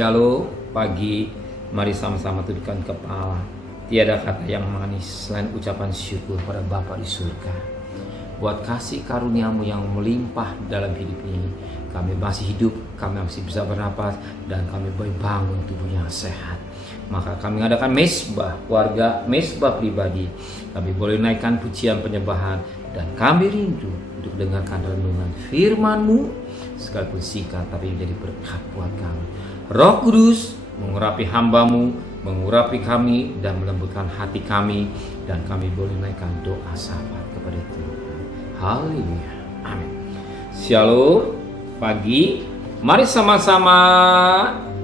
Shalom pagi, mari sama-sama tundukkan kepala. Tiada kata yang manis selain ucapan syukur pada Bapa di surga. Buat kasih karuniamu yang melimpah dalam hidup ini, kami masih hidup, kami masih bisa bernapas, dan kami boleh bangun tubuh yang sehat. Maka kami adakan mesbah keluarga, mesbah pribadi. Kami boleh naikkan pujian penyembahan, dan kami rindu untuk dengarkan renungan firman-Mu, sekalipun singkat tapi menjadi berkat buat kami. Roh Kudus mengurapi hamba-Mu, mengurapi kami dan melembutkan hati kami, dan kami boleh naikkan doa syafaat kepada Tuhan. Haleluya, amin. Shalom pagi, mari sama-sama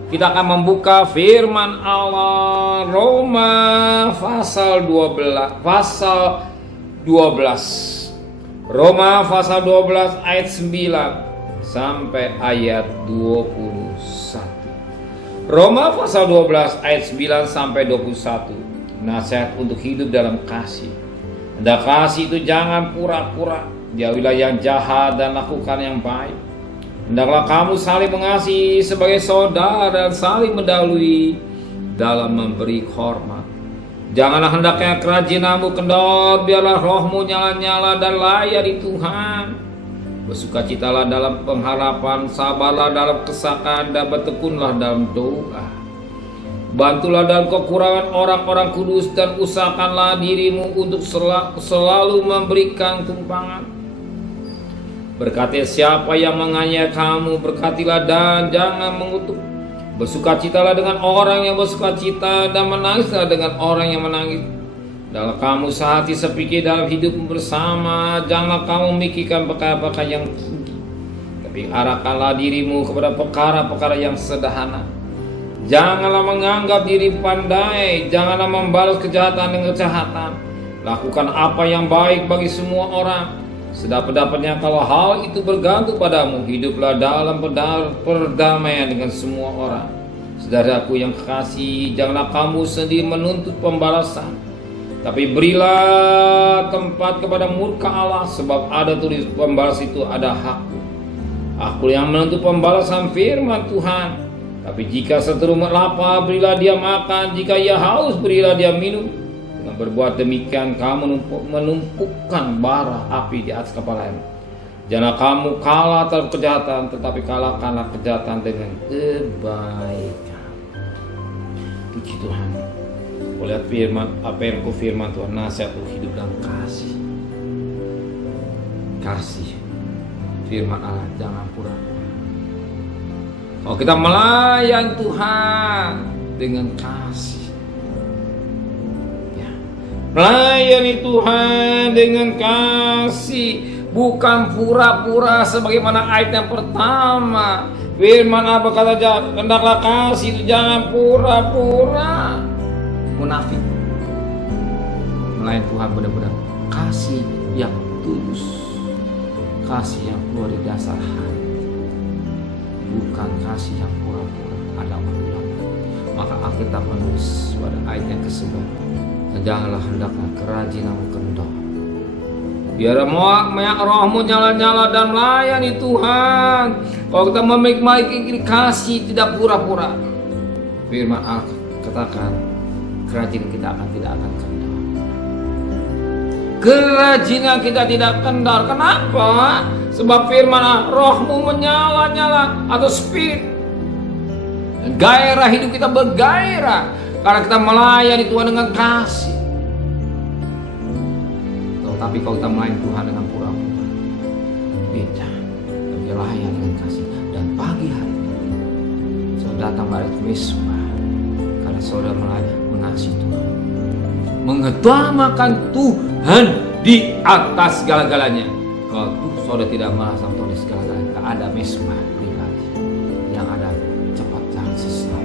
kita akan membuka firman Allah Roma pasal 12. Roma pasal 12 ayat 9 sampai ayat 21. Roma pasal 12 ayat 9 sampai 21. Nasihat untuk hidup dalam kasih. Hendak kasih itu jangan pura-pura, jauhilah yang jahat dan lakukan yang baik. Hendaklah kamu saling mengasihi sebagai saudara dan saling mendahului dalam memberi hormat. Janganlah hendaknya kerajinanmu kendor, biarlah rohmu nyala-nyala dan layani Tuhan. Bersukacitalah dalam pengharapan, sabarlah dalam kesakan, dan bertekunlah dalam doa. Bantulah dalam kekurangan orang-orang kudus, dan usahakanlah dirimu untuk selalu memberikan tumpangan. Berkati siapa yang menganiaya kamu, berkatilah dan jangan mengutuk. Bersukacitalah dengan orang yang bersukacita, dan menangislah dengan orang yang menangis. Dalam kamu sehati sepikir dalam hidupmu bersama, janganlah kamu memikirkan perkara-perkara yang tinggi, tapi arahkanlah dirimu kepada perkara-perkara yang sederhana. Janganlah menganggap diri pandai, janganlah membalas kejahatan dengan kejahatan. Lakukan apa yang baik bagi semua orang. Sedapat-dapatnya kalau hal itu bergantung padamu, hiduplah dalam perdamaian dengan semua orang. Saudaraku yang kekasih, janganlah kamu sendiri menuntut pembalasan, tapi berilah tempat kepada murka Allah, sebab ada tulis pembalas itu ada hakku. Aku yang menentu pembalasan, firman Tuhan. Tapi jika seteru lapar, berilah dia makan, jika ia haus, berilah dia minum. Dengan berbuat demikian kamu menumpukkan bara api di atas kepalanya. Janganlah kamu kalah terhadap kejahatan, tetapi kalahkanlah kejahatan dengan kebaikan. Puji Tuhan. Lihat firman, apa yang firman Tuhan, nasihat untuk hidup dalam kasih. Kasih. Firman Allah, jangan pura-pura. Kalau kita melayani Tuhan dengan kasih, ya. Melayani Tuhan dengan kasih, bukan pura-pura sebagaimana ayat yang pertama. Firman apa kata, hendaklah kasih itu jangan pura-pura. Munafik. Melayani Tuhan benar-benar kasih yang tulus, kasih yang keluar dari dasar hati, bukan kasih yang pura-pura ada ulama. Maka Alkitab menulis pada ayat yang ke-11, janganlah hendaklah kerajinanmu kendor, biar rohmu nyala-nyala dan melayani Tuhan. Kalau kita memiliki kasih tidak pura-pura, firman Allah katakan kerajinan kita tidak akan kendor. Kerajinan kita tidak kendor. Kenapa? Sebab firman rohmu menyala-nyala atau spirit. Gairah hidup kita bergairah karena kita melayani Tuhan dengan kasih. Tapi kalau kita melayani Tuhan dengan pura-pura, beda. Kita layani dengan kasih. Dan pagi hari saudara datang pada mesbah karena saudara mengasihi Tuhan, mengutamakan Tuhan di atas segala-galanya. Kalau saudara tidak merasa Tuhan di segala-galanya, tidak ada mesbah pribadi yang ada cepat jalan selesai.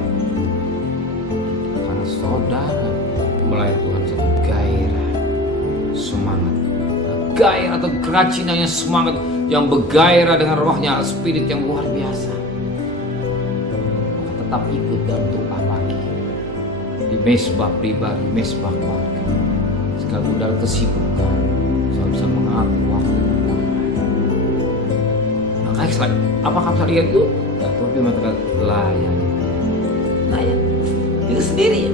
Karena saudara melayani Tuhan dengan gairah, semangat, gairah atau keracinannya, semangat yang bergairah dengan rohnya, spirit yang luar biasa. Maka tetap ikut dalam doa pagi di mesbah pribadi, mesbah keluarga. Sekalipun dalam kesibukan, saya bisa mengatur waktu. Maka apakah kalian itu? Ya, tapi mengatakan layani. Nah ya, itu sendiri.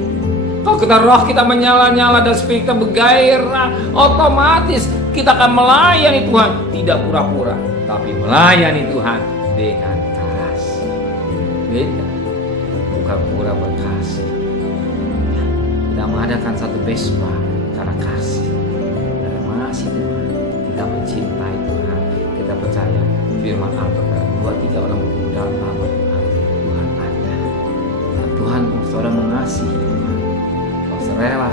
Kalau kita roh kita menyala-nyala dan spirit kita bergairah, otomatis kita akan melayani Tuhan tidak pura-pura, tapi melayani Tuhan dengan kasih. Beda, bukan pura berkasih. Ya, kita mengadakan satu Vespa karena kasih, karena mengasihi Tuhan. Kita mencintai Tuhan, kita percaya firman Al-Quran 2-3 orang berkumpul dalam nama Tuhan, Tuhan ada. Dan Tuhan saudara mengasihi Tuhan, kalau serela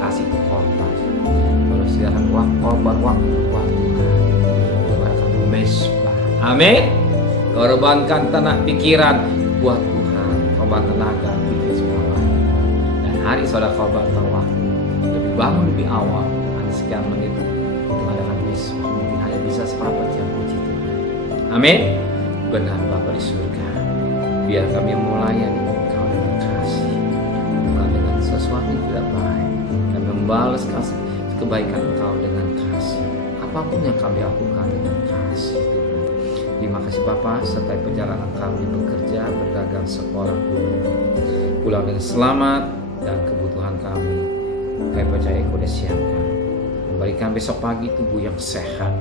kasih itu korban, kalau sediakan uang korban waktu buat Tuhan, Tuhan akan memesbah. Amin. Korbankan tanah pikiran buat Tuhan, korban tenaga pikir semua lain. Dan hari saudara korbankan waktu, lebih bangun lebih awal, hanya sekian menit untuk adakan mesbah, mungkin hanya bisa seperempat jam puji Tuhan. Amin. Benar Bapa di surga, biar kami melayani Engkau dengan kasih, bukan dengan sesuatu yang tidak baik. Kami membalas kasih kebaikan Engkau dengan kasih, apapun yang kami lakukan dengan kasih Tuhan. Terima kasih Bapa, sertai perjalanan kami bekerja, berdagang, sekolah, pulang dengan selamat, dan kebutuhan kami percaya Engkau sudah siapkan. Memberikan besok pagi tubuh yang sehat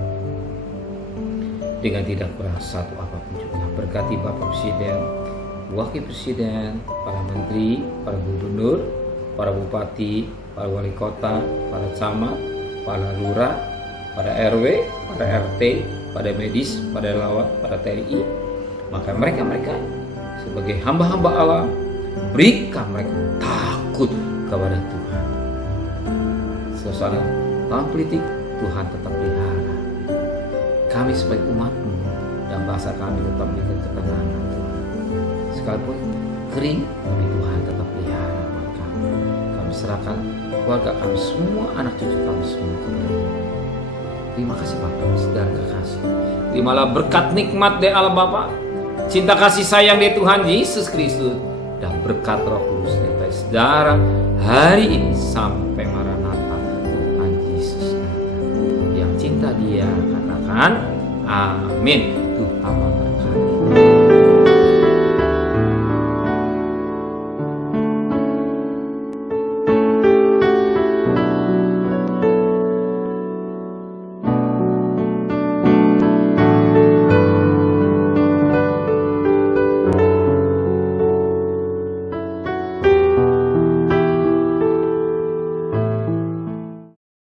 dengan tidak kurang satu apapun juga. Berkati Bapak Presiden, Wakil Presiden, para Menteri, para Gubernur, para Bupati, para Wali Kota, para Camat, para Lurah, para RW, para RT, pada medis, pada lawat, pada TNI. Maka mereka sebagai hamba-hamba Allah, berikan mereka takut kepada Tuhan. Suasana tahun politik Tuhan tetap pelihara. Kami sebagai umat-Mu dan bangsa kami tetap berikan ketenangan Tuhan. Sekalipun kering, tapi Tuhan tetap pelihara buat kami. Kami serahkan keluarga kami semua, anak cucu kami semua kepada-Mu. Terima kasih Bapak, saudara kekasih. Terimalah berkat nikmat dari Allah Bapa, cinta kasih sayang dari Tuhan Yesus Kristus, dan berkat Roh Kudus serta saudara hari ini sampai Maranatha Tuhan Yesus datang. Yang cinta Dia katakan amin. Tuhan